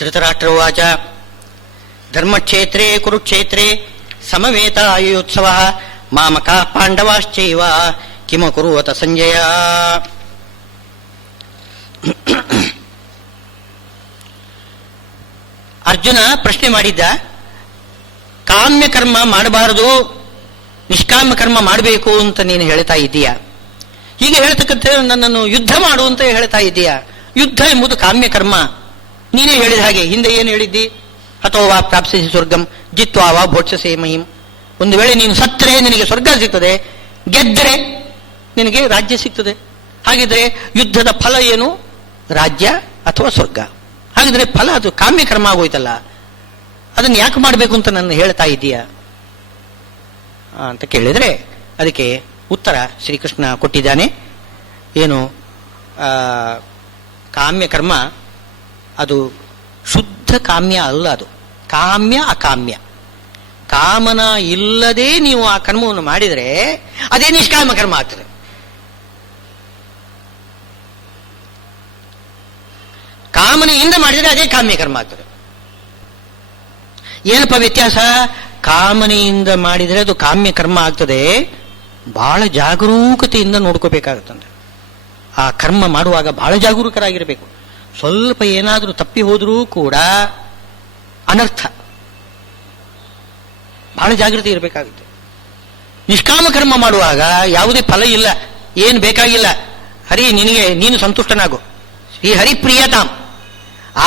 ಧೃತರಾಷ್ಟ್ರವಾಚ ಧರ್ಮಕ್ಷೇತ್ರೇ ಕುರುಕ್ಷೇತ್ರೇ ಸಮವೇತಾಯುತ್ಸವ ಮಾಮಕ ಪಾಂಡವಾಶ್ಚೈವ ಕಿಮಕುರುವತ ಸಂಜಯ. ಅರ್ಜುನ ಪ್ರಶ್ನೆ ಮಾಡಿದ್ದ, ಕಾಮ್ಯ ಕರ್ಮ ಮಾಡಬಾರದು, ನಿಷ್ಕಾಮ್ಯ ಕರ್ಮ ಮಾಡಬೇಕು ಅಂತ ನೀನು ಹೇಳ್ತಾ ಇದ್ದೀಯಾ. ಹೀಗೆ ಹೇಳ್ತಕ್ಕಂಥ ನನ್ನನ್ನು ಯುದ್ಧ ಮಾಡು ಅಂತ ಹೇಳ್ತಾ ಇದ್ದೀಯಾ. ಯುದ್ಧ ಎಂಬುದು ಕಾಮ್ಯ ಕರ್ಮ. ನೀನೇ ಹೇಳಿದ ಹಾಗೆ ಹಿಂದೆ ಏನು ಹೇಳಿದ್ದಿ? ಅಥೋವಾ ಪ್ರಾಪ್ಸಿಸಿ ಸ್ವರ್ಗಂ ಜಿತ್ವಾ ವಾ ಭೋಕ್ಷಸೇ ಮಹಿಂ. ಒಂದು ವೇಳೆ ನೀನು ಸತ್ತರೆ ನಿನಗೆ ಸ್ವರ್ಗ ಸಿಗ್ತದೆ, ಗೆದ್ದರೆ ನಿನಗೆ ರಾಜ್ಯ ಸಿಗ್ತದೆ. ಹಾಗಿದ್ರೆ ಯುದ್ಧದ ಫಲ ಏನು? ರಾಜ್ಯ ಅಥವಾ ಸ್ವರ್ಗ. ಹಾಗಿದ್ರೆ ಫಲ ಅದು ಕಾಮ್ಯ ಕರ್ಮ ಆಗೋಯ್ತಲ್ಲ, ಅದನ್ನು ಯಾಕೆ ಮಾಡಬೇಕು ಅಂತ ನನ್ನ ಹೇಳ್ತಾ ಇದ್ದೀಯಾ ಅಂತ ಕೇಳಿದರೆ ಅದಕ್ಕೆ ಉತ್ತರ ಶ್ರೀಕೃಷ್ಣ ಕೊಟ್ಟಿದ್ದಾನೆ. ಏನು, ಕಾಮ್ಯ ಕರ್ಮ ಅದು ಶುದ್ಧ ಕಾಮ್ಯ ಅಲ್ಲ, ಅದು ಕಾಮ್ಯ ಅಕಾಮ್ಯ. ಕಾಮನ ಇಲ್ಲದೆ ನೀವು ಆ ಕರ್ಮವನ್ನು ಮಾಡಿದರೆ ಅದೇ ನಿಷ್ಕಾಮ ಕರ್ಮ ಆಗ್ತದೆ. ಕಾಮನೆಯಿಂದ ಮಾಡಿದರೆ ಅದೇ ಕಾಮ್ಯ ಕರ್ಮ ಆಗ್ತದೆ. ಏನಪ್ಪ ವ್ಯತ್ಯಾಸ? ಕಾಮನೆಯಿಂದ ಮಾಡಿದರೆ ಅದು ಕಾಮ್ಯ ಕರ್ಮ ಆಗ್ತದೆ, ಬಹಳ ಜಾಗರೂಕತೆಯಿಂದ ನೋಡ್ಕೋಬೇಕಾಗುತ್ತಂತೆ. ಆ ಕರ್ಮ ಮಾಡುವಾಗ ಬಹಳ ಜಾಗರೂಕರಾಗಿರಬೇಕು. ಸ್ವಲ್ಪ ಏನಾದರೂ ತಪ್ಪಿ ಹೋದರೂ ಕೂಡ ಅನರ್ಥ, ಬಹಳ ಜಾಗೃತಿ ಇರಬೇಕಾಗುತ್ತೆ. ನಿಷ್ಕಾಮ ಕರ್ಮ ಮಾಡುವಾಗ ಯಾವುದೇ ಫಲ ಇಲ್ಲ, ಏನು ಬೇಕಾಗಿಲ್ಲ, ಹರಿ ನಿನಗೆ ನೀನು ಸಂತುಷ್ಟನಾಗು, ಈ ಹರಿಪ್ರಿಯತಾಂ.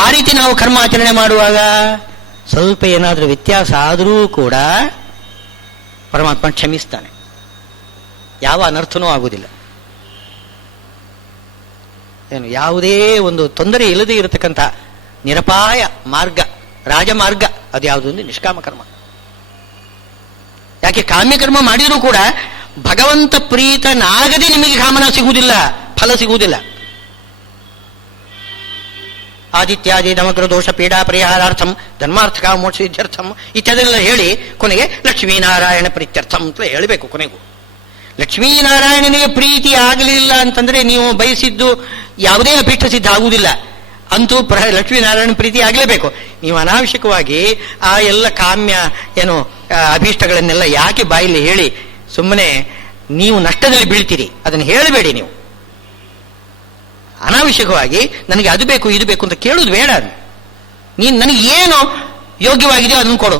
ಆ ರೀತಿ ನಾವು ಕರ್ಮ ಆಚರಣೆ ಮಾಡುವಾಗ ಸ್ವಲ್ಪ ಏನಾದರೂ ವ್ಯತ್ಯಾಸ ಆದರೂ ಕೂಡ ಪರಮಾತ್ಮ ಕ್ಷಮಿಸ್ತಾನೆ, ಯಾವ ಅನರ್ಥನೂ ಆಗುವುದಿಲ್ಲ. ಏನು, ಯಾವುದೇ ಒಂದು ತೊಂದರೆ ಇಲ್ಲದೆ ಇರತಕ್ಕಂಥ ನಿರಪಾಯ ಮಾರ್ಗ, ರಾಜಮಾರ್ಗ, ಅದು ಯಾವುದು ಅಂದ್ರೆ ನಿಷ್ಕಾಮ ಕರ್ಮ. ಯಾಕೆ? ಕಾಮ್ಯಕರ್ಮ ಮಾಡಿದರೂ ಕೂಡ ಭಗವಂತ ಪ್ರೀತನಾಗದೆ ನಿಮಗೆ ಕಾಮನ ಸಿಗುವುದಿಲ್ಲ, ಫಲ ಸಿಗುವುದಿಲ್ಲ. ಆದಿತ್ಯಾದಿ ನಮಗ್ರ ದೋಷ ಪೀಡಾ ಪರಿಹಾರಾರ್ಥಂ ಧರ್ಮಾರ್ಥಕ ಮೋಕ್ಷ ಸಿದ್ಧಾರ್ಥಂ ಇತ್ಯಾದಿಲ್ಲ ಹೇಳಿ ಕೊನೆಗೆ ಲಕ್ಷ್ಮೀನಾರಾಯಣ ಪ್ರೀತ್ಯರ್ಥಂ ಅಂತ ಹೇಳಬೇಕು. ಕೊನೆಗೂ ಲಕ್ಷ್ಮೀನಾರಾಯಣನಿಗೆ ಪ್ರೀತಿ ಆಗಲಿಲ್ಲ ಅಂತಂದ್ರೆ ನೀವು ಬಯಸಿದ್ದು ಯಾವುದೇ ಅಪೀಠ ಸಿದ್ಧ ಆಗುವುದಿಲ್ಲ. ಅಂತೂ ಲಕ್ಷ್ಮೀನಾರಾಯಣ ಪ್ರೀತಿ ಆಗಲೇಬೇಕು. ನೀವು ಅನಾವಶ್ಯಕವಾಗಿ ಆ ಎಲ್ಲ ಕಾಮ್ಯ ಏನು ಅಭೀಷ್ಟಗಳನ್ನೆಲ್ಲ ಯಾಕೆ ಬಾಯಲ್ಲಿ ಹೇಳಿ ಸುಮ್ಮನೆ ನೀವು ನಷ್ಟದಲ್ಲಿ ಬೀಳ್ತೀರಿ? ಅದನ್ನು ಹೇಳಬೇಡಿ. ನೀವು ಅನಾವಶ್ಯಕವಾಗಿ ನನಗೆ ಅದು ಬೇಕು ಇದು ಬೇಕು ಅಂತ ಕೇಳೋದು ಬೇಡ. ನೀನು ನನಗೆ ಏನು ಯೋಗ್ಯವಾಗಿದೆಯೋ ಅದನ್ನು ಕೊಡು,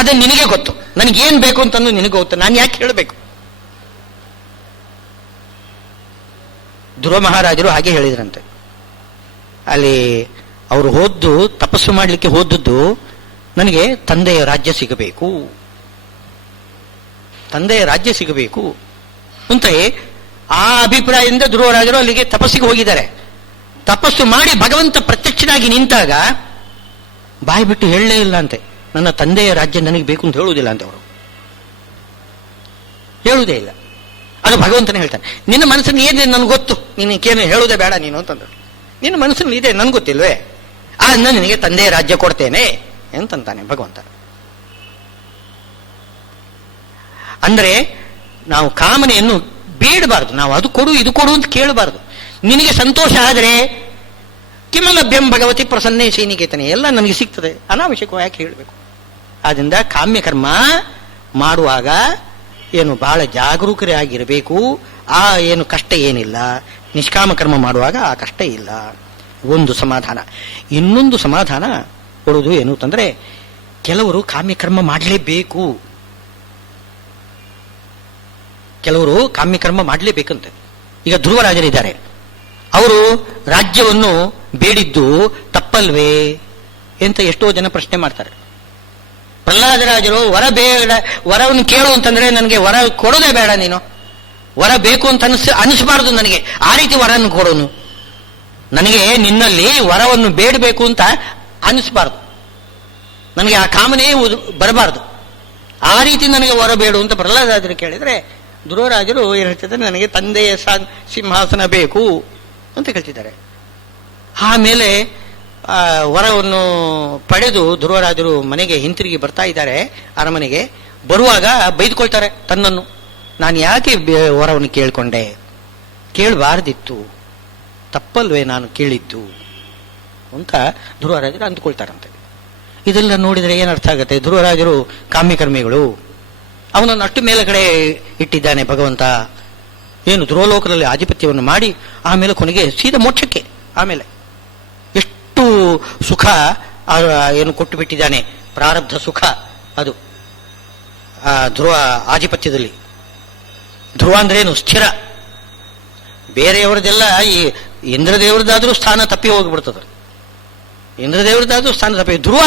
ಅದನ್ನು ನಿನಗೆ ಗೊತ್ತು. ನನಗೇನು ಬೇಕು ಅಂತಂದು ನಿನಗೆ ಗೊತ್ತು, ನಾನು ಯಾಕೆ ಹೇಳಬೇಕು? ಧ್ರುವ ಮಹಾರಾಜರು ಹಾಗೆ ಹೇಳಿದ್ರಂತೆ. ಅಲ್ಲಿ ಅವರು ಹೋದ್ದು, ತಪಸ್ಸು ಮಾಡಲಿಕ್ಕೆ ಹೋದದ್ದು, ನನಗೆ ತಂದೆಯ ರಾಜ್ಯ ಸಿಗಬೇಕು, ತಂದೆಯ ರಾಜ್ಯ ಸಿಗಬೇಕು ಅಂತ ಆ ಅಭಿಪ್ರಾಯದಿಂದ ಧ್ರುವರಾಜರು ಅಲ್ಲಿಗೆ ತಪಸ್ಸಿಗೆ ಹೋಗಿದ್ದಾರೆ. ತಪಸ್ಸು ಮಾಡಿ ಭಗವಂತ ಪ್ರತ್ಯಕ್ಷನಾಗಿ ನಿಂತಾಗ ಬಾಯಿ ಬಿಟ್ಟು ಹೇಳಲೇ ಇಲ್ಲ ಅಂತೆ, ನನ್ನ ತಂದೆಯ ರಾಜ್ಯ ನನಗೆ ಬೇಕು ಅಂತ ಹೇಳುವುದಿಲ್ಲ ಅಂತ. ಅವರು ಹೇಳುವುದೇ ಇಲ್ಲ. ಅದು ಭಗವಂತನೇ ಹೇಳ್ತಾನೆ, ನಿನ್ನ ಮನಸ್ಸನ್ನು ಏನಿದೆ ನನಗೆ ಗೊತ್ತು, ನಿನಗೇನು ಹೇಳುವುದೇ ಬೇಡ ನೀನು ಅಂತಂದ್ರು. ನಿನ್ನ ಮನಸ್ಸಲ್ಲಿ ಇದೆ ನನಗೆ ಗೊತ್ತಿಲ್ವೇ? ನಾನು ನಿನಗೆ ತಂದೆಯ ರಾಜ್ಯ ಕೊಡ್ತೇನೆ ಅಂತಂತಾನೆ ಭಗವಂತ. ಅಂದರೆ ನಾವು ಕಾಮನೆಯನ್ನು ಬೇಡಬಾರದು, ನಾವು ಅದು ಕೊಡು ಇದು ಕೊಡು ಅಂತ ಕೇಳಬಾರದು. ನಿನಗೆ ಸಂತೋಷ ಆದರೆ ಕಿಮಲಭ್ಯಂ ಭಗವತಿ ಪ್ರಸನ್ನೇ ಶ್ರೀನಿಕೇತನೆ, ಎಲ್ಲ ನನಗೆ ಸಿಗ್ತದೆ, ಅನಾವಶ್ಯಕವಾಗಿ ಯಾಕೆ ಹೇಳಬೇಕು? ಆದ್ದರಿಂದ ಕಾಮ್ಯಕರ್ಮ ಮಾಡುವಾಗ ಏನು ಬಹಳ ಜಾಗರೂಕರಾಗಿರಬೇಕು. ಆ ಏನು ಕಷ್ಟ ಏನಿಲ್ಲ, ನಿಷ್ಕಾಮ ಕರ್ಮ ಮಾಡುವಾಗ ಆ ಕಷ್ಟ ಇಲ್ಲ. ಒಂದು ಸಮಾಧಾನ. ಇನ್ನೊಂದು ಸಮಾಧಾನ ಕೊಡುವುದು ಏನು ಅಂತಂದ್ರೆ, ಕೆಲವರು ಕಾಮ್ಯಕರ್ಮ ಮಾಡಲೇಬೇಕು, ಕೆಲವರು ಕಾಮ್ಯಕರ್ಮ ಮಾಡಲೇಬೇಕಂತೆ. ಈಗ ಧ್ರುವರಾಜರಿದ್ದಾರೆ, ಅವರು ರಾಜ್ಯವನ್ನು ಬೇಡಿದ್ದು ತಪ್ಪಲ್ವೇ ಅಂತ ಎಷ್ಟೋ ಜನ ಪ್ರಶ್ನೆ ಮಾಡ್ತಾರೆ. ಪ್ರಹ್ಲಾದರಾಜರು ವರ ಬೇಡ, ವರವನ್ನು ಕೇಳು ಅಂತಂದ್ರೆ ನನಗೆ ವರ ಕೊಡೋದೇ ಬೇಡ, ನೀನು ವರ ಬೇಕು ಅಂತ ಅನಿಸಬಾರದು ನನಗೆ, ಆ ರೀತಿ ವರನ್ನು ಕೊಡೋನು, ನನಗೆ ನಿನ್ನಲ್ಲಿ ವರವನ್ನು ಬೇಡಬೇಕು ಅಂತ ಅನಿಸಬಾರ್ದು, ನನಗೆ ಆ ಕಾಮನೆ ಬರಬಾರ್ದು, ಆ ರೀತಿ ನನಗೆ ವರ ಬೇಡು ಅಂತ ಪ್ರಹ್ಲಾದರಾಜರು ಕೇಳಿದ್ರೆ ಧ್ರುವರಾಜರು ಏನು ಹೇಳ್ತಿದ್ದಾರೆ, ನನಗೆ ತಂದೆಯ ಸಿಂಹಾಸನ ಬೇಕು ಅಂತ ಹೇಳ್ತಿದ್ದಾರೆ. ಆಮೇಲೆ ವರವನ್ನು ಪಡೆದು ಧ್ರುವರಾಜರು ಮನೆಗೆ ಹಿಂತಿರುಗಿ ಬರ್ತಾ ಇದ್ದಾರೆ, ಅರಮನೆಗೆ ಬರುವಾಗ ಬೈದುಕೊಳ್ತಾರೆ ತನ್ನನ್ನು, ನಾನು ಯಾಕೆ ವರವನ್ನು ಕೇಳಿಕೊಂಡೆ, ಕೇಳಬಾರ್ದಿತ್ತು, ತಪ್ಪಲ್ವೇ ನಾನು ಕೇಳಿದ್ದು ಅಂತ ಧ್ರುವರಾಜರು ಅಂದುಕೊಳ್ತಾರಂತೆ. ಇದೆಲ್ಲ ನೋಡಿದರೆ ಏನರ್ಥ ಆಗುತ್ತೆ? ಧ್ರುವರಾಜರು ಕಾಮ್ಯಕರ್ಮಿಗಳು, ಅವನನ್ನು ಅಷ್ಟು ಮೇಲುಗಡೆ ಇಟ್ಟಿದ್ದಾನೆ ಭಗವಂತ. ಏನು ಧ್ರುವಲೋಕದಲ್ಲಿ ಆಧಿಪತ್ಯವನ್ನು ಮಾಡಿ ಆಮೇಲೆ ಕೊನೆಗೆ ಸೀದಾ ಮೋಕ್ಷಕ್ಕೆ ಆಮೇಲೆ ಎಷ್ಟು ಸುಖ ಏನು ಕೊಟ್ಟು ಬಿಟ್ಟಿದ್ದಾನೆ, ಪ್ರಾರಬ್ಧ ಸುಖ ಅದು ಆ ಧ್ರುವ ಆಧಿಪತ್ಯದಲ್ಲಿ. ಧ್ರುವ ಅಂದ್ರೇನು? ಸ್ಥಿರ. ಬೇರೆಯವರದೆಲ್ಲ ಈ ಇಂದ್ರದೇವರದಾದ್ರೂ ಸ್ಥಾನ ತಪ್ಪಿ ಹೋಗ್ಬಿಡ್ತದೆ, ಇಂದ್ರದೇವರದಾದ್ರೂ ಸ್ಥಾನ ತಪ್ಪಿ. ಧ್ರುವ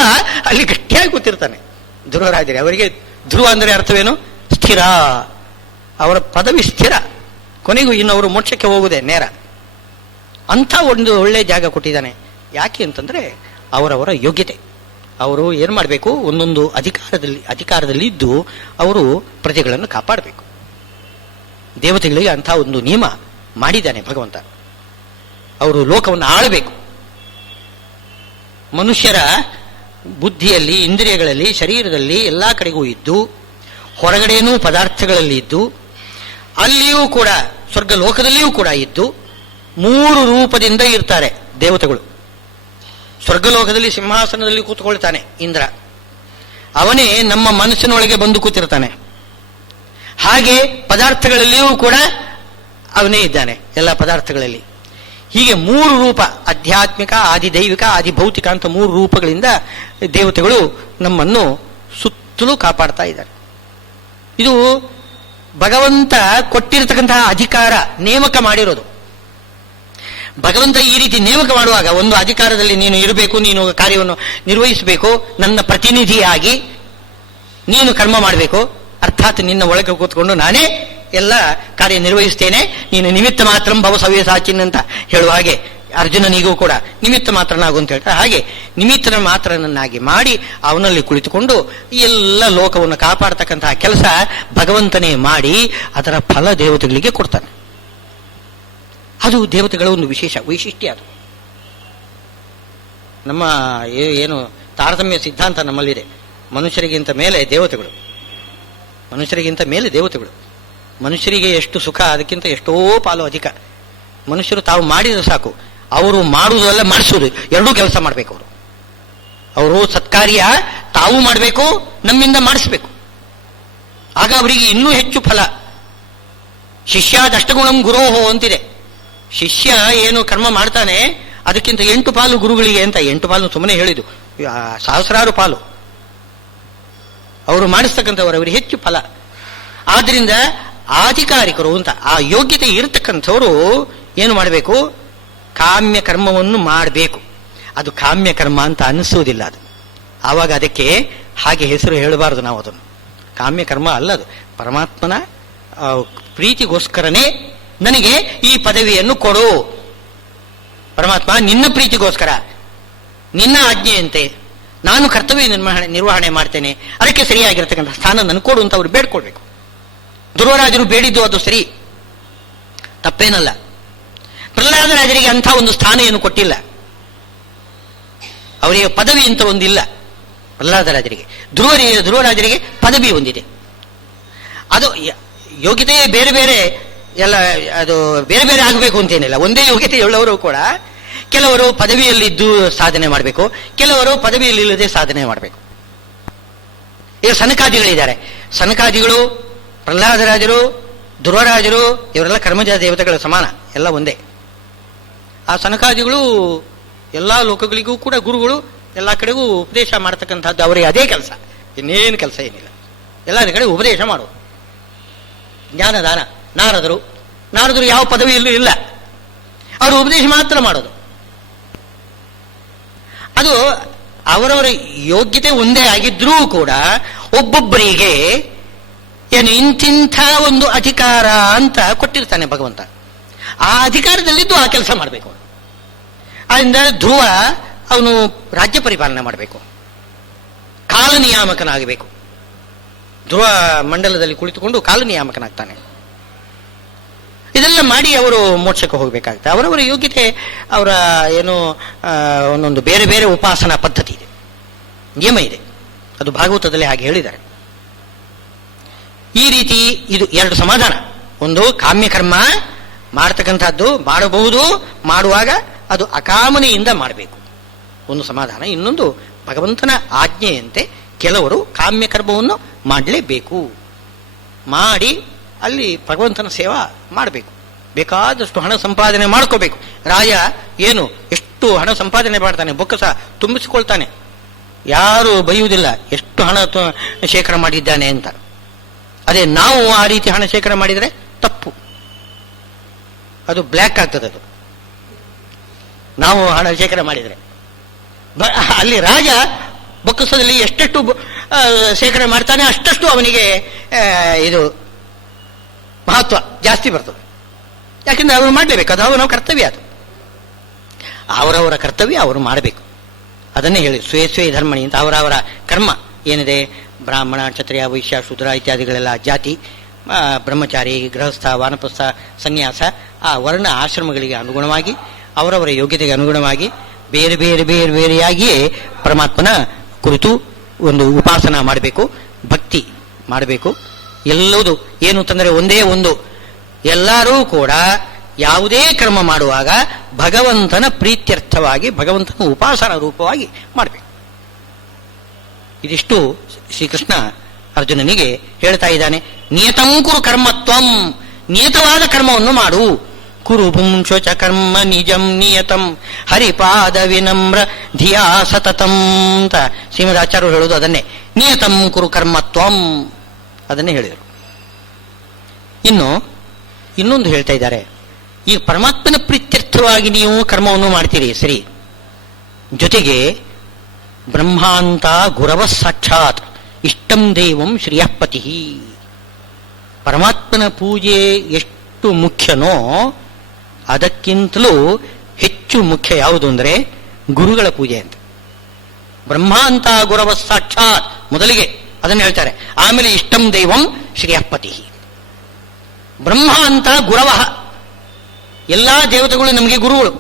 ಅಲ್ಲಿ ಗಟ್ಟಿಯಾಗಿ ಕೂತಿರ್ತಾನೆ ಧ್ರುವರಾಜರೇ. ಅವರಿಗೆ ಧ್ರುವ ಅಂದರೆ ಅರ್ಥವೇನು? ಸ್ಥಿರ. ಅವರ ಪದವಿ ಸ್ಥಿರ, ಕೊನೆಗೂ ಇನ್ನು ಅವರು ಮೋಕ್ಷಕ್ಕೆ ಹೋಗುವುದೇ ನೇರ. ಅಂಥ ಒಂದು ಒಳ್ಳೆ ಜಾಗ ಕೊಟ್ಟಿದ್ದಾನೆ. ಯಾಕೆ ಅಂತಂದ್ರೆ ಅವರವರ ಯೋಗ್ಯತೆ. ಅವರು ಏನು ಮಾಡಬೇಕು? ಒಂದೊಂದು ಅಧಿಕಾರದಲ್ಲಿ ಇದ್ದು ಅವರು ಪ್ರಜೆಗಳನ್ನು ಕಾಪಾಡಬೇಕು. ದೇವತೆಗಳಿಗೆ ಅಂಥ ಒಂದು ನಿಯಮ ಮಾಡಿದ್ದಾನೆ ಭಗವಂತ. ಅವರು ಲೋಕವನ್ನು ಆಳಬೇಕು. ಮನುಷ್ಯರ ಬುದ್ಧಿಯಲ್ಲಿ, ಇಂದ್ರಿಯಗಳಲ್ಲಿ, ಶರೀರದಲ್ಲಿ ಎಲ್ಲ ಕಡೆಗೂ ಇದ್ದು, ಹೊರಗಡೆನೂ ಪದಾರ್ಥಗಳಲ್ಲಿ ಇದ್ದು, ಅಲ್ಲಿಯೂ ಕೂಡ ಸ್ವರ್ಗ ಲೋಕದಲ್ಲಿಯೂ ಕೂಡ ಇದ್ದು, 3 ರೂಪದಿಂದ ಇರ್ತಾರೆ ದೇವತೆಗಳು. ಸ್ವರ್ಗಲೋಕದಲ್ಲಿ ಸಿಂಹಾಸನದಲ್ಲಿ ಕೂತ್ಕೊಳ್ತಾನೆ ಇಂದ್ರ, ಅವನೇ ನಮ್ಮ ಮನಸ್ಸಿನೊಳಗೆ ಬಂದು ಕೂತಿರ್ತಾನೆ. ಹಾಗೆ ಪದಾರ್ಥಗಳಲ್ಲಿಯೂ ಕೂಡ ಅವನೇ ಇದ್ದಾನೆ, ಎಲ್ಲ ಪದಾರ್ಥಗಳಲ್ಲಿ. ಹೀಗೆ 3 ರೂಪ, ಆಧ್ಯಾತ್ಮಿಕ, ಆದಿದೈವಿಕ, ಆದಿಭೌತಿಕ ಅಂತ 3 ರೂಪಗಳಿಂದ ದೇವತೆಗಳು ನಮ್ಮನ್ನು ಸುತ್ತಲೂ ಕಾಪಾಡ್ತಾ ಇದ್ದಾರೆ. ಇದು ಭಗವಂತ ಕೊಟ್ಟಿರತಕ್ಕಂತಹ ಅಧಿಕಾರ, ನೇಮಕ ಮಾಡಿರೋದು. ಭಗವಂತ ಈ ರೀತಿ ನೇಮಕ ಮಾಡುವಾಗ ಒಂದು ಅಧಿಕಾರದಲ್ಲಿ ನೀನು ಇರಬೇಕು, ನೀನು ಕಾರ್ಯವನ್ನು ನಿರ್ವಹಿಸಬೇಕು, ನನ್ನ ಪ್ರತಿನಿಧಿಯಾಗಿ ನೀನು ಕರ್ಮ ಮಾಡಬೇಕು. ಅರ್ಥಾತ್ ನಿನ್ನ ಒಳಗೆ ಕೂತ್ಕೊಂಡು ನಾನೇ ಎಲ್ಲ ಕಾರ್ಯನಿರ್ವಹಿಸ್ತೇನೆ, ನೀನು ನಿಮಿತ್ತ ಮಾತ್ರ ಭವ ಸವ್ಯಸಾಚಿನ್ ಅಂತ ಹೇಳುವ ಹಾಗೆ ಅರ್ಜುನನಿಗೂ ಕೂಡ ನಿಮಿತ್ತ ಮಾತ್ರನಾಗು ಅಂತ ಹೇಳ್ತಾರೆ. ಹಾಗೆ ನಿಮಿತ್ತನ ಮಾತ್ರನನ್ನಾಗಿ ಮಾಡಿ ಅವನಲ್ಲಿ ಕುಳಿತುಕೊಂಡು ಎಲ್ಲ ಲೋಕವನ್ನು ಕಾಪಾಡತಕ್ಕಂತಹ ಕೆಲಸ ಭಗವಂತನೇ ಮಾಡಿ ಅದರ ಫಲ ದೇವತೆಗಳಿಗೆ ಕೊಡ್ತಾನೆ. ಅದು ದೇವತೆಗಳ ಒಂದು ವಿಶೇಷ ವೈಶಿಷ್ಟ್ಯ. ಅದು ನಮ್ಮ ಏನು ತಾರತಮ್ಯ ಸಿದ್ಧಾಂತ ನಮ್ಮಲ್ಲಿದೆ. ಮನುಷ್ಯರಿಗಿಂತ ಮೇಲೆ ದೇವತೆಗಳು, ಮನುಷ್ಯರಿಗಿಂತ ಮೇಲೆ ದೇವತೆಗಳು. ಮನುಷ್ಯರಿಗೆ ಎಷ್ಟು ಸುಖ, ಅದಕ್ಕಿಂತ ಎಷ್ಟೋ ಪಾಲು ಅಧಿಕ. ಮನುಷ್ಯರು ತಾವು ಮಾಡಿದ್ರೆ ಸಾಕು, ಅವರು ಮಾಡುವುದೆಲ್ಲ ಮಾಡಿಸೋದು, ಎರಡೂ ಕೆಲಸ ಮಾಡಬೇಕು. ಅವರು ಸತ್ಕಾರ್ಯ ತಾವು ಮಾಡಬೇಕು, ನಮ್ಮಿಂದ ಮಾಡಿಸ್ಬೇಕು. ಆಗ ಅವರಿಗೆ ಇನ್ನೂ ಹೆಚ್ಚು ಫಲ. ಶಿಷ್ಯಾದಷ್ಟಗುಣಂ ಗುರೋಹೋ ಅಂತಿದೆ. ಶಿಷ್ಯ ಏನು ಕರ್ಮ ಮಾಡ್ತಾನೆ ಅದಕ್ಕಿಂತ 8 ಪಾಲು ಗುರುಗಳಿಗೆ ಅಂತ. 8 ಪಾಲು ಸುಮ್ಮನೆ ಹೇಳಿದ್ದು, ಸಹಸ್ರಾರು ಪಾಲು ಅವರು ಮಾಡಿಸ್ತಕ್ಕಂಥವ್ರು ಅವರಿಗೆ ಹೆಚ್ಚು ಫಲ. ಆದ್ರಿಂದ ಆಧಿಕಾರಿಕರು ಅಂತ ಆ ಯೋಗ್ಯತೆ ಇರತಕ್ಕಂಥವರು ಏನು ಮಾಡಬೇಕು? ಕಾಮ್ಯ ಕರ್ಮವನ್ನು ಮಾಡಬೇಕು. ಅದು ಕಾಮ್ಯ ಕರ್ಮ ಅಂತ ಅನಿಸುವುದಿಲ್ಲ. ಅದು ಆವಾಗ ಅದಕ್ಕೆ ಹಾಗೆ ಹೆಸರು ಹೇಳಬಾರದು. ನಾವು ಅದನ್ನು ಕಾಮ್ಯ ಕರ್ಮ ಅಲ್ಲ, ಅದು ಪರಮಾತ್ಮನ ಪ್ರೀತಿಗೋಸ್ಕರನೇ ನನಗೆ ಈ ಪದವಿಯನ್ನು ಕೊಡು ಪರಮಾತ್ಮ, ನಿನ್ನ ಪ್ರೀತಿಗೋಸ್ಕರ, ನಿನ್ನ ಆಜ್ಞೆಯಂತೆ ನಾನು ಕರ್ತವ್ಯ ನಿರ್ವಹಣೆ ಮಾಡ್ತೇನೆ, ಅದಕ್ಕೆ ಸರಿಯಾಗಿರ್ತಕ್ಕಂಥ ಸ್ಥಾನ ನನಗೆ ಕೊಡು ಅಂತ ಅವರು ಬೇಡ್ಕೊಳ್ಬೇಕು. ಧ್ರುವರಾಜರು ಬೇಡಿದ್ದು ಅದು ಸರಿ, ತಪ್ಪೇನಲ್ಲ. ಪ್ರಹ್ಲಾದರಾಜರಿಗೆ ಅಂಥ ಒಂದು ಸ್ಥಾನ ಏನು ಕೊಟ್ಟಿಲ್ಲ, ಅವರಿಗೆ ಪದವಿ ಅಂತ ಒಂದಿಲ್ಲ. ಪ್ರಹ್ಲಾದರಾಜರಿಗೆ, ಧ್ರುವರಾಜರಿಗೆ ಪದವಿ ಒಂದಿದೆ. ಅದು ಯೋಗ್ಯತೆ ಬೇರೆ ಬೇರೆ ಎಲ್ಲ, ಅದು ಬೇರೆ ಬೇರೆ ಆಗಬೇಕು ಅಂತೇನಿಲ್ಲ. ಒಂದೇ ಯೋಗ್ಯತೆ ಉಳ್ಳವರು ಕೂಡ ಕೆಲವರು ಪದವಿಯಲ್ಲಿದ್ದು ಸಾಧನೆ ಮಾಡಬೇಕು, ಕೆಲವರು ಪದವಿಯಲ್ಲಿಲ್ಲದೆ ಸಾಧನೆ ಮಾಡಬೇಕು. ಈಗ ಸನಕಾದಿಗಳಿದ್ದಾರೆ. ಸನಕಾದಿಗಳು, ಪ್ರಹ್ಲಾದರಾಜರು, ಧ್ರುವರಾಜರು ಇವರೆಲ್ಲ ಕರ್ಮಜ ದೇವತೆಗಳ ಸಮಾನ, ಎಲ್ಲ ಒಂದೇ. ಆ ಸನಕಾದಿಗಳು ಎಲ್ಲ ಲೋಕಗಳಿಗೂ ಕೂಡ ಗುರುಗಳು, ಎಲ್ಲ ಕಡೆಗೂ ಉಪದೇಶ ಮಾಡತಕ್ಕಂಥದ್ದು ಅವರಿಗೆ ಅದೇ ಕೆಲಸ, ಇನ್ನೇನು ಕೆಲಸ ಏನಿಲ್ಲ. ಎಲ್ಲ ಕಡೆ ಉಪದೇಶ ಮಾಡುವುದು, ಜ್ಞಾನದಾನ. ನಾರದರು ಯಾವ ಪದವಿಯಲ್ಲೂ ಇಲ್ಲ, ಅವರು ಉಪದೇಶ ಮಾತ್ರ ಮಾಡೋದು. ಅದು ಅವರವರ ಯೋಗ್ಯತೆ ಒಂದೇ ಆಗಿದ್ರೂ ಕೂಡ ಒಬ್ಬೊಬ್ಬರಿಗೆ ಏನು ಇಂತಿಂಥ ಒಂದು ಅಧಿಕಾರ ಅಂತ ಕೊಟ್ಟಿರ್ತಾನೆ ಭಗವಂತ. ಆ ಅಧಿಕಾರದಲ್ಲಿದ್ದು ಆ ಕೆಲಸ ಮಾಡಬೇಕು. ಅದರಿಂದ ಧ್ರುವ ಅವನು ರಾಜ್ಯ ಪರಿಪಾಲನೆ ಮಾಡಬೇಕು, ಕಾಲ ನಿಯಾಮಕನಾಗಬೇಕು. ಧ್ರುವ ಮಂಡಲದಲ್ಲಿ ಕುಳಿತುಕೊಂಡು ಕಾಲ ನಿಯಾಮಕನಾಗ್ತಾನೆ. ಇದೆಲ್ಲ ಮಾಡಿ ಅವರು ಮೋಕ್ಷಕ್ಕೆ ಹೋಗಬೇಕಾಗ್ತದೆ. ಅವರವರ ಯೋಗ್ಯತೆ, ಅವರ ಏನು ಒಂದೊಂದು ಬೇರೆ ಬೇರೆ ಉಪಾಸನಾ ಪದ್ಧತಿ ಇದೆ, ನಿಯಮ ಇದೆ. ಅದು ಭಾಗವತದಲ್ಲಿ ಹಾಗೆ ಹೇಳಿದ್ದಾರೆ. ಈ ರೀತಿ ಇದು 2 ಸಮಾಧಾನ. ಒಂದು ಕಾಮ್ಯಕರ್ಮ ಮಾಡತಕ್ಕಂಥದ್ದು ಮಾಡಬಹುದು, ಮಾಡುವಾಗ ಅದು ಅಕಾಮನೆಯಿಂದ ಮಾಡಬೇಕು. ಒಂದು ಸಮಾಧಾನ. ಇನ್ನೊಂದು, ಭಗವಂತನ ಆಜ್ಞೆಯಂತೆ ಕೆಲವರು ಕಾಮ್ಯ ಕರ್ಮವನ್ನು ಮಾಡಲೇಬೇಕು. ಮಾಡಿ ಅಲ್ಲಿ ಭಗವಂತನ ಸೇವಾ ಮಾಡಬೇಕು. ಬೇಕಾದಷ್ಟು ಹಣ ಸಂಪಾದನೆ ಮಾಡ್ಕೋಬೇಕು. ರಾಯ ಏನು ಎಷ್ಟು ಹಣ ಸಂಪಾದನೆ ಮಾಡ್ತಾನೆ, ಬೊಕ್ಕಸ ತುಂಬಿಸಿಕೊಳ್ತಾನೆ, ಯಾರು ಬೈಯುವುದಿಲ್ಲ ಎಷ್ಟು ಹಣ ಶೇಖರ ಮಾಡಿದ್ದಾನೆ ಅಂತ. ಅದೇ ನಾವು ಆ ರೀತಿ ಹಣ ಶೇಖರ ಮಾಡಿದರೆ ತಪ್ಪು, ಅದು ಬ್ಲ್ಯಾಕ್ ಆಗ್ತದೆ. ಅದು ನಾವು ಹಣ ಶೇಖರ ಮಾಡಿದರೆ ಅಲ್ಲಿ ರಾಜ ಬೊಕ್ಕಸದಲ್ಲಿ ಎಷ್ಟೆಷ್ಟು ಶೇಖರಣೆ ಮಾಡ್ತಾನೆ ಅಷ್ಟಷ್ಟು ಅವನಿಗೆ ಇದು ಮಹತ್ವ ಜಾಸ್ತಿ ಬರ್ತದೆ. ಯಾಕೆಂದ್ರೆ ಅವರು ಮಾಡಲೇಬೇಕು, ಅದು ಅವರ ಕರ್ತವ್ಯ. ಅದು ಅವರವರ ಕರ್ತವ್ಯ ಅವರು ಮಾಡಬೇಕು. ಅದನ್ನೇ ಹೇಳಿ ಸ್ವೇ ಸ್ವೇ ಧರ್ಮಣಿ ಅಂತ. ಅವರವರ ಕರ್ಮ ಏನಿದೆ, ಬ್ರಾಹ್ಮಣ, ಕ್ಷತ್ರಿಯ, ವೈಶ್ಯ, ಶೂದ್ರ ಇತ್ಯಾದಿಗಳೆಲ್ಲ ಜಾತಿ, ಬ್ರಹ್ಮಚಾರಿ, ಗೃಹಸ್ಥ, ವಾನಪ್ರಸ್ಥ, ಸನ್ಯಾಸ, ಆ ವರ್ಣ ಆಶ್ರಮಗಳಿಗೆ ಅನುಗುಣವಾಗಿ ಅವರವರ ಯೋಗ್ಯತೆಗೆ ಅನುಗುಣವಾಗಿ ಬೇರೆ ಬೇರೆ ಬೇರೆ ಬೇರೆಯಾಗಿಯೇ ಪರಮಾತ್ಮನ ಕುರಿತು ಒಂದು ಉಪಾಸನ ಮಾಡಬೇಕು, ಭಕ್ತಿ ಮಾಡಬೇಕು. ಎಲ್ಲವುದು ಏನು ಅಂತಂದರೆ ಒಂದೇ ಒಂದು, ಎಲ್ಲರೂ ಕೂಡ ಯಾವುದೇ ಕರ್ಮ ಮಾಡುವಾಗ ಭಗವಂತನ ಪ್ರೀತ್ಯರ್ಥವಾಗಿ ಭಗವಂತನ ಉಪಾಸನ ರೂಪವಾಗಿ ಮಾಡಬೇಕು. ಇದಿಷ್ಟು ಶ್ರೀಕೃಷ್ಣ ಅರ್ಜುನನಿಗೆ ಹೇಳ್ತಾ ಇದ್ದಾನೆ. ನಿಯತಂ ಕುರು ಕರ್ಮತ್ವಂ, ನಿಯತವಾದ ಕರ್ಮವನ್ನು ಮಾಡು. ಕುರು ಪುಂಶೋಚ ಕರ್ಮ ನಿಜಂ ನಿಯತಂ ಹರಿಪಾದ ವಿನಮ್ರ ಧಿಯಾ ಸತತಂ ಅಂತ ಶ್ರೀಮದ್ ಆಚಾರ್ಯರು ಹೇಳುವುದು ಅದನ್ನೇ. ನಿಯತಂ ಕುರು ಕರ್ಮತ್ವಂ ಅದನ್ನೇ ಹೇಳಿದರು. ಇನ್ನೊಂದು ಹೇಳ್ತಾ ಇದ್ದಾರೆ. ಈ ಪರಮಾತ್ಮನ ಪ್ರೀತ್ಯರ್ಥವಾಗಿ ನೀವು ಕರ್ಮವನ್ನು ಮಾಡ್ತೀರಿ ಸರಿ, ಜೊತೆಗೆ ಬ್ರಹ್ಮಾಂತ ಗುರವ ಸಾಕ್ಷಾತ್ ಇಷ್ಟಂ ದೇವಂ ಶ್ರಿಯಃಪತಿ. ಪರಮಾತ್ಮನ ಪೂಜೆ ಎಷ್ಟು ಮುಖ್ಯನೋ ಅದಕ್ಕಿಂತಲೂ ಹೆಚ್ಚು ಮುಖ್ಯ ಯಾವುದು ಅಂದರೆ ಗುರುಗಳ ಪೂಜೆ ಅಂತ. ಬ್ರಹ್ಮಾಂತ ಗುರವ ಸಾಕ್ಷಾತ್ ಮೊದಲಿಗೆ ಅದನ್ನು ಹೇಳ್ತಾರೆ. ಆಮೇಲೆ ಇಷ್ಟಂ ದೈವಂ ಶ್ರಿಯಃಪತಿ. ಬ್ರಹ್ಮ ಅಂತ ಗುರವ, ಎಲ್ಲ ದೇವತೆಗಳು ನಮಗೆ ಗುರುಗಳು.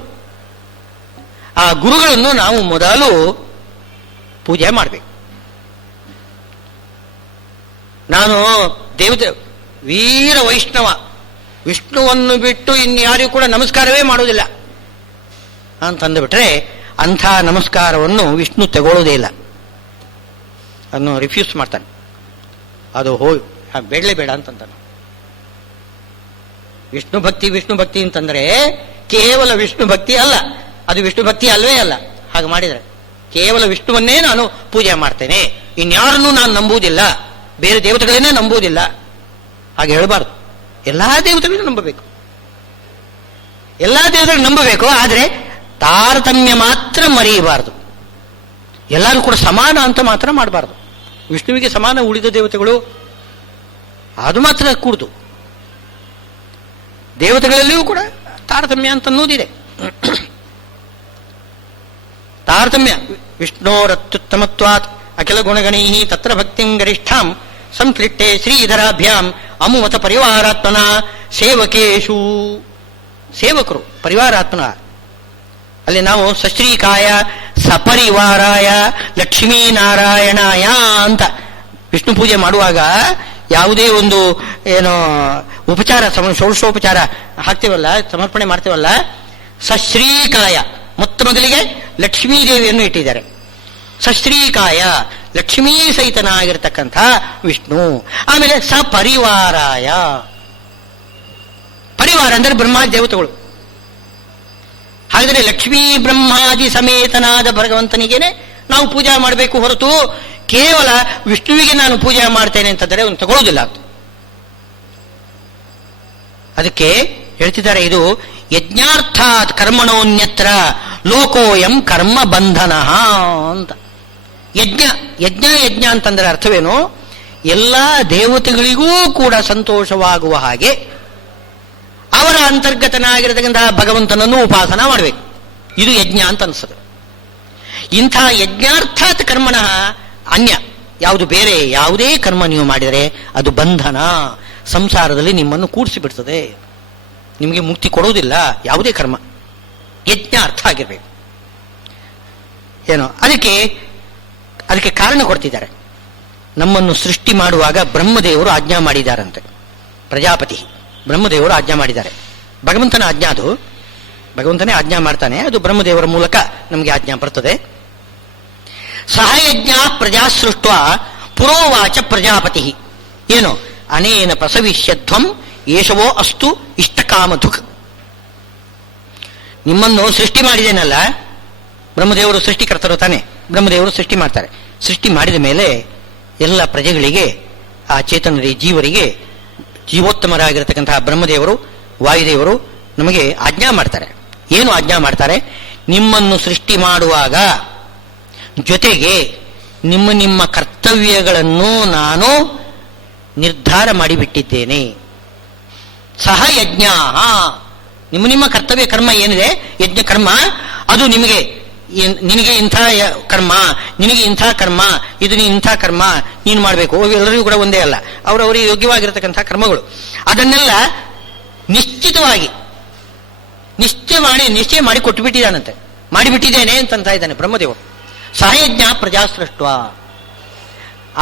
ಆ ಗುರುಗಳನ್ನು ನಾವು ಮೊದಲು ಪೂಜೆ ಮಾಡಬೇಕು. ನಾನು ದೇವತೆ ವೀರ ವೈಷ್ಣವ, ವಿಷ್ಣುವನ್ನು ಬಿಟ್ಟು ಇನ್ಯಾರಿಗೂ ಕೂಡ ನಮಸ್ಕಾರವೇ ಮಾಡುವುದಿಲ್ಲ ಅಂತಂದುಬಿಟ್ರೆ ಅಂಥ ನಮಸ್ಕಾರವನ್ನು ವಿಷ್ಣು ತಗೊಳ್ಳೋದೇ ಇಲ್ಲ, ಅದನ್ನು ರಿಫ್ಯೂಸ್ ಮಾಡ್ತಾನೆ. ಅದು ಬೇಡಲೇ ಬೇಡ ಅಂತಂತಾನೆ. ವಿಷ್ಣು ಭಕ್ತಿ ಅಂತಂದ್ರೆ ಕೇವಲ ವಿಷ್ಣು ಭಕ್ತಿ ಅಲ್ಲ, ಅದು ವಿಷ್ಣು ಭಕ್ತಿ ಅಲ್ವೇ ಅಲ್ಲ. ಹಾಗೆ ಮಾಡಿದರೆ ಕೇವಲ ವಿಷ್ಣುವನ್ನೇ ನಾನು ಪೂಜೆ ಮಾಡ್ತೇನೆ, ಇನ್ಯಾರನ್ನೂ ನಾನು ನಂಬುವುದಿಲ್ಲ, ಬೇರೆ ದೇವತೆಗಳನ್ನೇ ನಂಬುವುದಿಲ್ಲ, ಹಾಗೆ ಹೇಳಬಾರ್ದು. ಎಲ್ಲಾ ದೇವತೆಗಳನ್ನು ನಂಬಬೇಕು, ಎಲ್ಲಾ ದೇವತೆಗಳನ್ನು ನಂಬಬೇಕು. ಆದರೆ ತಾರತಮ್ಯ ಮಾತ್ರ ಮರೆಯಬಾರದು. ಎಲ್ಲರೂ ಕೂಡ ಸಮಾನ ಅಂತ ಮಾತ್ರ ಮಾಡಬಾರ್ದು. ವಿಷ್ಣುವಿಗೆ ಸಮಾನ ಉಳಿದ ದೇವತೆಗಳು ಅದು ಮಾತ್ರ ಕೂಡುದು. ದೇವತೆಗಳಲ್ಲಿಯೂ ಕೂಡ ತಾರತಮ್ಯ ಅಂತ ಅನ್ನೋದಿದೆ. ತಾರತಮ್ಯ ವಿಷ್ಣೋರತ್ಯುತ್ತಮತ್ವಾತ್ ಅಖಿಲ ಗುಣಗಣೈ ತತ್ರ ಭಕ್ತಿಂ ಗರಿಷ್ಠಾಂ ಸಂಕ್ಲಿಷ್ಟೆ ಶ್ರೀಧರಾಭ್ಯಾಂ ಅಮುಮತ ಪರಿವಾರಾತ್ಮನ ಸೇವಕೇಶು. ಸೇವಕರು ಪರಿವಾರಾತ್ಮನ. ಅಲ್ಲಿ ನಾವು ಸಶ್ರೀಕಾಯ ಸಪರಿವಾರಾಯ ಲಕ್ಷ್ಮೀನಾರಾಯಣಾಯ ಅಂತ ವಿಷ್ಣು ಪೂಜೆ ಮಾಡುವಾಗ ಯಾವುದೇ ಒಂದು ಏನೋ ಉಪಚಾರ ಷೋಡಶೋಪಚಾರ ಹಾಕ್ತೀವಲ್ಲ, ಸಮರ್ಪಣೆ ಮಾಡ್ತೀವಲ್ಲ, ಸಶ್ರೀಕಾಯ ಮೊತ್ತ ಮೊದಲಿಗೆ ಲಕ್ಷ್ಮೀದೇವಿಯನ್ನು ಇಟ್ಟಿದ್ದಾರೆ. ಸಶ್ರೀಕಾಯ ಲಕ್ಷ್ಮೀ ಸಹಿತನಾಗಿರ್ತಕ್ಕಂಥ ವಿಷ್ಣು. ಆಮೇಲೆ ಸಪರಿವಾರಾಯ, ಪರಿವಾರ ಅಂದರೆ ಬ್ರಹ್ಮ ದೇವತೆಗಳು. ಹಾಗಾದರೆ ಲಕ್ಷ್ಮೀ ಬ್ರಹ್ಮಾದಿ ಸಮೇತನಾದ ಭಗವಂತನಿಗೇನೆ ನಾವು ಪೂಜೆ ಮಾಡಬೇಕು ಹೊರತು ಕೇವಲ ವಿಷ್ಣುವಿಗೆ ನಾನು ಪೂಜೆ ಮಾಡ್ತೇನೆ ಅಂತಂದರೆ ಅವನು ತಗೊಳ್ಳೋದಿಲ್ಲ ಅಂತ. ಅದಕ್ಕೆ ಹೇಳ್ತಿದ್ದಾರೆ, ಇದು ಯಜ್ಞಾರ್ಥಾತ್ ಕರ್ಮಣೋನ್ಯತ್ರ ಲೋಕೋಯಂ ಕರ್ಮ ಬಂಧನ ಅಂತ. ಯಜ್ಞ ಅಂತಂದ್ರೆ ಅರ್ಥವೇನು? ಎಲ್ಲ ದೇವತೆಗಳಿಗೂ ಕೂಡ ಸಂತೋಷವಾಗುವ ಹಾಗೆ ಅವರ ಅಂತರ್ಗತನಾಗಿರತಕ್ಕಂತಹ ಭಗವಂತನನ್ನು ಉಪಾಸನ ಮಾಡಬೇಕು. ಇದು ಯಜ್ಞ ಅಂತ ಅನಿಸ್ತದೆ. ಇಂಥ ಯಜ್ಞಾರ್ಥಾತ್ ಕರ್ಮಣಃ ಅನ್ಯ ಯಾವುದು ಬೇರೆ ಯಾವುದೇ ಕರ್ಮ ನೀವು ಮಾಡಿದರೆ ಅದು ಬಂಧನ, ಸಂಸಾರದಲ್ಲಿ ನಿಮ್ಮನ್ನು ಕೂಡಿಸಿಬಿಡ್ತದೆ, ನಿಮಗೆ ಮುಕ್ತಿ ಕೊಡುವುದಿಲ್ಲ ಯಾವುದೇ ಕರ್ಮ. ಯಜ್ಞ ಅರ್ಥ ಆಗಿರ್ಬೇಕು. ಏನೋ ಅದಕ್ಕೆ ಕಾರಣ ಕೊಡ್ತಿದ್ದಾರೆ. ನಮ್ಮನ್ನು ಸೃಷ್ಟಿ ಮಾಡುವಾಗ ಬ್ರಹ್ಮದೇವರು ಆಜ್ಞಾ ಮಾಡಿದ್ದಾರಂತೆ. ಪ್ರಜಾಪತಿ ಬ್ರಹ್ಮದೇವರು ಆಜ್ಞಾ ಮಾಡಿದ್ದಾರೆ. ಭಗವಂತನ ಆಜ್ಞಾ, ಅದು ಭಗವಂತನೇ ಆಜ್ಞಾ ಮಾಡ್ತಾನೆ, ಅದು ಬ್ರಹ್ಮದೇವರ ಮೂಲಕ ನಮಗೆ ಆಜ್ಞಾ ಬರ್ತದೆ. ಸಹಯಜ್ಞ ಪ್ರಜಾ ಸೃಷ್ಟ ಪುರೋವಾಚ ಪ್ರಜಾಪತಿ. ಏನು? ಅನೇನ ಪ್ರಸವಿಷ್ಯಧ್ವಂ ಏಷವೋ ಅಸ್ತು ಇಷ್ಟಕಾಮಧುಕ್. ನಿಮ್ಮನ್ನು ಸೃಷ್ಟಿ ಮಾಡಿದೇನಲ್ಲ, ಬ್ರಹ್ಮದೇವರು ಸೃಷ್ಟಿಕರ್ತರು ತಾನೆ. ಬ್ರಹ್ಮದೇವರು ಸೃಷ್ಟಿ ಮಾಡ್ತಾರೆ. ಸೃಷ್ಟಿ ಮಾಡಿದ ಮೇಲೆ ಎಲ್ಲ ಪ್ರಜೆಗಳಿಗೆ, ಆ ಚೇತನರಿಗೆ, ಜೀವರಿಗೆ, ಜೀವೋತ್ತಮರಾಗಿರತಕ್ಕಂತಹ ಬ್ರಹ್ಮದೇವರು, ವಾಯುದೇವರು ನಮಗೆ ಆಜ್ಞಾ ಮಾಡ್ತಾರೆ. ಏನು ಆಜ್ಞಾ ಮಾಡ್ತಾರೆ? ನಿಮ್ಮನ್ನು ಸೃಷ್ಟಿ ಮಾಡುವಾಗ ಜೊತೆಗೆ ನಿಮ್ಮ ನಿಮ್ಮ ಕರ್ತವ್ಯಗಳನ್ನು ನಾನು ನಿರ್ಧಾರ ಮಾಡಿಬಿಟ್ಟಿದ್ದೇನೆ. ಸಹ ಯಜ್ಞ, ನಿಮ್ಮ ನಿಮ್ಮ ಕರ್ತವ್ಯ ಕರ್ಮ ಏನಿದೆ, ಯಜ್ಞ ಕರ್ಮ, ಅದು ನಿನಗೆ ಇಂಥ ಕರ್ಮ, ನಿನಗೆ ಇಂಥ ಕರ್ಮ, ಇದು ನೀನು ಇಂಥ ಕರ್ಮ ನೀನು ಮಾಡಬೇಕು. ಎಲ್ಲರಿಗೂ ಕೂಡ ಒಂದೇ ಅಲ್ಲ, ಅವರವರಿಗೆ ಯೋಗ್ಯವಾಗಿರತಕ್ಕಂಥ ಕರ್ಮಗಳು. ಅದನ್ನೆಲ್ಲ ನಿಶ್ಚಿತವಾಗಿ ನಿಶ್ಚಯ ಮಾಡಿ ಕೊಟ್ಟುಬಿಟ್ಟಿದ್ದಾನಂತೆ. ಮಾಡಿಬಿಟ್ಟಿದ್ದೇನೆ ಅಂತಂತ ಇದ್ದಾನೆ ಬ್ರಹ್ಮದೇವರು. ಸಹಯಜ್ಞ ಪ್ರಜಾ ಸೃಷ್ಟ.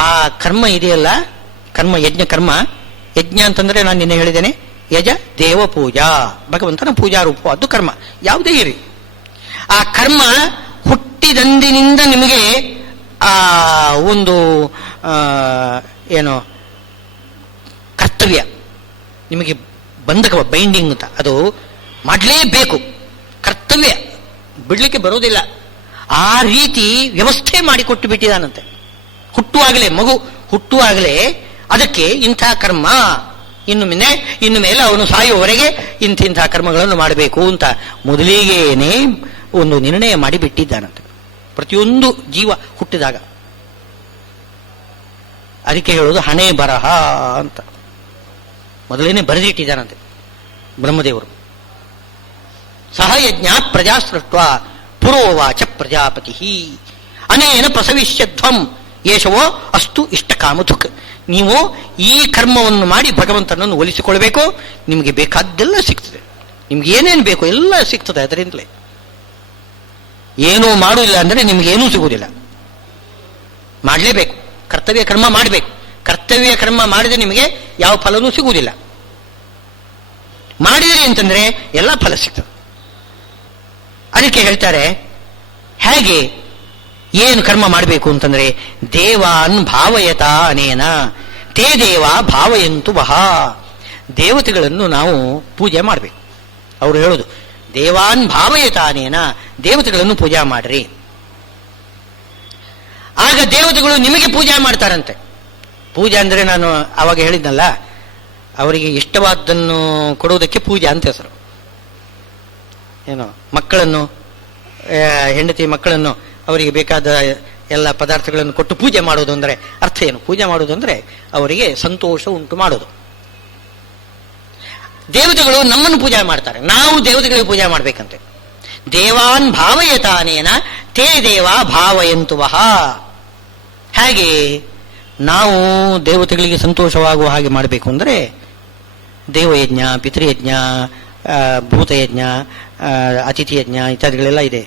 ಆ ಕರ್ಮ ಇದೆಯಲ್ಲ, ಕರ್ಮ, ಯಜ್ಞ ಕರ್ಮ. ಯಜ್ಞ ಅಂತಂದ್ರೆ ನಾನು ನಿನ್ನೆ ಹೇಳಿದ್ದೇನೆ, ಯಜ ದೇವ ಪೂಜಾ, ಭಗವಂತನ ಪೂಜಾ ರೂಪ, ಅದು ಕರ್ಮ ಯಾವುದೇ ಇರಿ. ಆ ಕರ್ಮ ಹುಟ್ಟಿದಂದಿನಿಂದ ನಿಮಗೆ ಆ ಒಂದು ಏನು ಕರ್ತವ್ಯ ನಿಮಗೆ ಬಂಧಕ, ಬೈಂಡಿಂಗ್ ಅಂತ, ಅದು ಮಾಡಲೇಬೇಕು. ಕರ್ತವ್ಯ ಬಿಡ್ಲಿಕ್ಕೆ ಬರೋದಿಲ್ಲ. ಆ ರೀತಿ ವ್ಯವಸ್ಥೆ ಮಾಡಿಕೊಟ್ಟು ಬಿಟ್ಟಿದ್ದಾನಂತೆ. ಹುಟ್ಟುವಾಗಲೇ, ಮಗು ಹುಟ್ಟುವಾಗಲೇ ಅದಕ್ಕೆ ಇಂಥ ಕರ್ಮ, ಇನ್ನು ಮೇಲೆ ಅವನು ಸಾಯುವವರೆಗೆ ಇಂಥ ಕರ್ಮಗಳನ್ನು ಮಾಡಬೇಕು ಅಂತ ಮೊದಲಿಗೇನೆ ಒಂದು ನಿರ್ಣಯ ಮಾಡಿಬಿಟ್ಟಿದ್ದಾನಂತೆ. ಪ್ರತಿಯೊಂದು ಜೀವ ಹುಟ್ಟಿದಾಗ ಅದಕ್ಕೆ ಹೇಳೋದು ಹಣೆ ಬರಹ ಅಂತ ಮೊದಲೇನೆ ಬರೆದಿಟ್ಟಿದ್ದಾನಂತೆ ಬ್ರಹ್ಮದೇವರು. ಸಹಯಜ್ಞ ಪ್ರಜಾ ಸೃಷ್ಟ ಪುರೋವಾಚ ಪ್ರಜಾಪತಿ ಅನೇನ ಪ್ರಸವಿಷ್ಯಧ್ವಂ ಯೇಷವೋ ಅಸ್ತು ಇಷ್ಟಕಾಮಧುಕ್. ನೀವು ಈ ಕರ್ಮವನ್ನು ಮಾಡಿ ಭಗವಂತನನ್ನು ಒಲಿಸಿಕೊಳ್ಬೇಕು. ನಿಮಗೆ ಬೇಕಾದ್ದೆಲ್ಲ ಸಿಗ್ತದೆ, ನಿಮ್ಗೆ ಏನೇನು ಬೇಕು ಎಲ್ಲ ಸಿಗ್ತದೆ ಅದರಿಂದಲೇ. ಏನೂ ಮಾಡುವುದಿಲ್ಲ ಅಂದರೆ ನಿಮ್ಗೇನೂ ಸಿಗುವುದಿಲ್ಲ. ಮಾಡಲೇಬೇಕು, ಕರ್ತವ್ಯ ಕರ್ಮ ಮಾಡಬೇಕು. ಕರ್ತವ್ಯ ಕರ್ಮ ಮಾಡಿದ್ರೆ ನಿಮಗೆ ಯಾವ ಫಲನೂ ಸಿಗುವುದಿಲ್ಲ. ಮಾಡಿದರೆ ಅಂತಂದ್ರೆ ಎಲ್ಲ ಫಲ ಸಿಗ್ತದೆ. ಅದಕ್ಕೆ ಹೇಳ್ತಾರೆ, ಹೇಗೆ ಏನು ಕರ್ಮ ಮಾಡಬೇಕು ಅಂತಂದ್ರೆ, ದೇವಾನ್ ಭಾವಯತ ಅನೇನ ತೇ ದೇವ ಭಾವಯಂತು ವಹ. ದೇವತೆಗಳನ್ನು ನಾವು ಪೂಜೆ ಮಾಡಬೇಕು. ಅವರು ಹೇಳೋದು ದೇವಾನ್ ಭಾವಯತ ಅನೇನ, ದೇವತೆಗಳನ್ನು ಪೂಜಾ ಮಾಡ್ರಿ. ಆಗ ದೇವತೆಗಳು ನಿಮಗೆ ಪೂಜೆ ಮಾಡ್ತಾರಂತೆ. ಪೂಜೆ ಅಂದರೆ ನಾನು ಅವಾಗ ಹೇಳಿದ್ನಲ್ಲ, ಅವರಿಗೆ ಇಷ್ಟವಾದ್ದನ್ನು ಕೊಡುವುದಕ್ಕೆ ಪೂಜೆ ಅಂತ ಹೆಸರು. ಏನೋ ಮಕ್ಕಳನ್ನು, ಹೆಂಡತಿ ಮಕ್ಕಳನ್ನು ಅವರಿಗೆ ಬೇಕಾದ ಎಲ್ಲ ಪದಾರ್ಥಗಳನ್ನು ಕೊಟ್ಟು ಪೂಜೆ ಮಾಡೋದು ಅಂದರೆ ಅರ್ಥ ಏನು? ಪೂಜೆ ಮಾಡೋದು ಅಂದರೆ ಅವರಿಗೆ ಸಂತೋಷ ಉಂಟು ಮಾಡೋದು. ದೇವತೆಗಳು ನಮ್ಮನ್ನು ಪೂಜೆ ಮಾಡ್ತಾರೆ, ನಾವು ದೇವತೆಗಳಿಗೆ ಪೂಜೆ ಮಾಡಬೇಕಂತೆ. ದೇವಾನ್ ಭಾವಯತಾನೇನ ತೇ ದೇವ ಭಾವಯಂತು ವಹ. ಹಾಗೆ ನಾವು ದೇವತೆಗಳಿಗೆ ಸಂತೋಷವಾಗುವ ಹಾಗೆ ಮಾಡಬೇಕು ಅಂದರೆ ದೇವಯಜ್ಞ, ಪಿತೃಯಜ್ಞ, ಭೂತಯಜ್ಞ, ಅತಿಥಿಯಜ್ಞ ಇತ್ಯಾದಿಗಳೆಲ್ಲ ಇದೆ.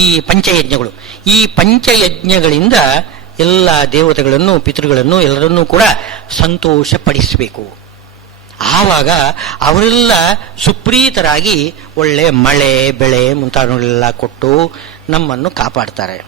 ಈ ಪಂಚಯಜ್ಞಗಳು, ಈ ಪಂಚಯಜ್ಞಗಳಿಂದ ಎಲ್ಲ ದೇವತೆಗಳನ್ನು, ಪಿತೃಗಳನ್ನು ಎಲ್ಲರನ್ನೂ ಕೂಡ ಸಂತೋಷ ಪಡಿಸಬೇಕು. ಆವಾಗ ಅವರೆಲ್ಲ ಸುಪ್ರೀತರಾಗಿ ಒಳ್ಳೆ ಮಳೆ ಬೆಳೆ ಮುಂತಾದವುಗಳೆಲ್ಲ ಕೊಟ್ಟು ನಮ್ಮನ್ನು ಕಾಪಾಡ್ತಾರೆ.